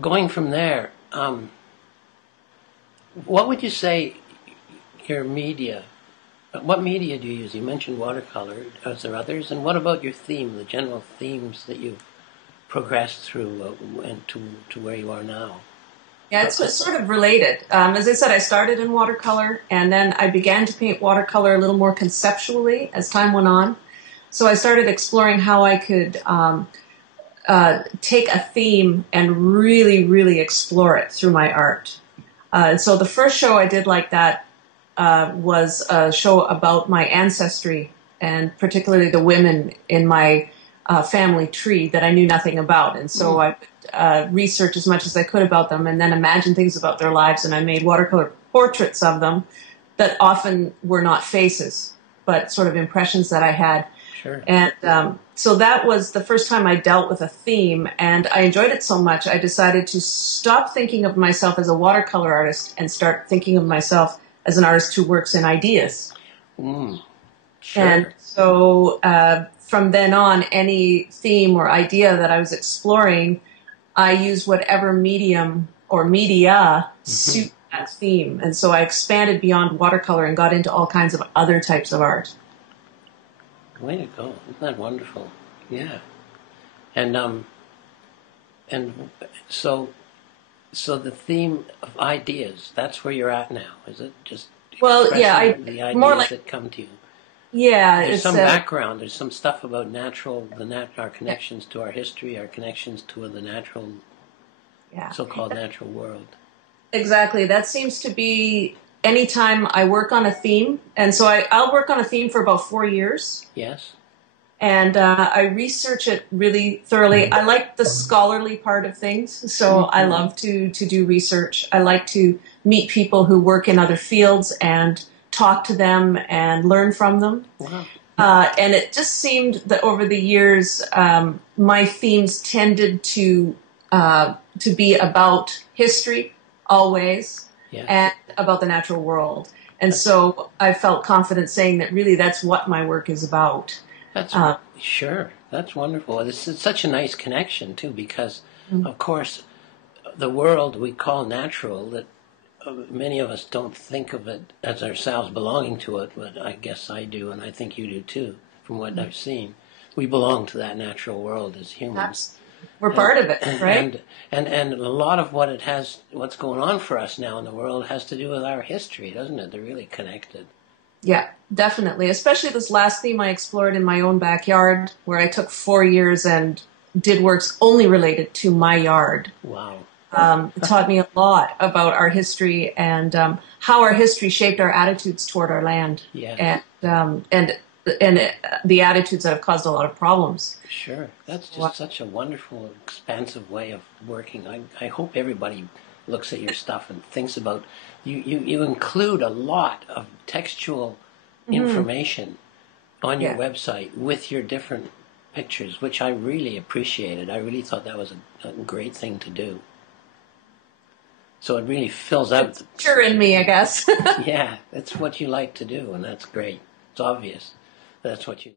going from there, what would you say your media? What media do you use? You mentioned watercolor. Is there others? And what about your theme, the general themes that you've progressed through and to where you are now? Yeah, it's sort of related. As I said, I started in watercolor, and then I began to paint watercolor a little more conceptually as time went on. So I started exploring how I could take a theme and really, really explore it through my art. And so the first show I did like that was a show about my ancestry, and particularly the women in my family tree that I knew nothing about. And so I research as much as I could about them and then imagine things about their lives. And I made watercolor portraits of them that often were not faces, but sort of impressions that I had. Sure. And so that was the first time I dealt with a theme, and I enjoyed it so much I decided to stop thinking of myself as a watercolor artist and start thinking of myself as an artist who works in ideas. Sure. And so from then on, any theme or idea that I was exploring, I used whatever medium or media suit that theme. And so I expanded beyond watercolor and got into all kinds of other types of art. Way to go! Isn't that wonderful? Yeah, and so the theme of ideas—that's where you're at now, is it? Just Well, yeah, the ideas more like, that come to you. yeah, There's it's some background. There's some stuff about our connections to our history, our connections to the natural, yeah, so-called natural world. exactly. That seems to be anytime I work on a theme, and so I'll work on a theme for about 4 years. Yes. And I research it really thoroughly. I like the scholarly part of things, so I love to do research. I like to meet people who work in other fields and talk to them and learn from them. Wow. And it just seemed that over the years, my themes tended to be about history always, Yes. and about the natural world. And so I felt confident saying that really that's what my work is about. That's sure. That's wonderful. It's such a nice connection too, because of course, the world we call natural, that many of us don't think of it as ourselves belonging to it, but I guess I do, and I think you do too, from what I've seen. We belong to that natural world as humans. We're part of it, right? And a lot of what's going on for us now in the world has to do with our history, doesn't it? They're really connected. Yeah, definitely. Especially this last theme I explored in my own backyard, where I took 4 years and did works only related to my yard. Wow. It taught me a lot about our history and how our history shaped our attitudes toward our land. Yeah. And the attitudes that have caused a lot of problems. Sure. That's just such a wonderful, expansive way of working. I hope everybody looks at your stuff and thinks about you include a lot of textual information on your website with your different pictures, which I really appreciated. I really thought that was a great thing to do. So it really fills out. Sure, in me, I guess. Yeah, that's what you like to do, and that's great. It's obvious. That's what you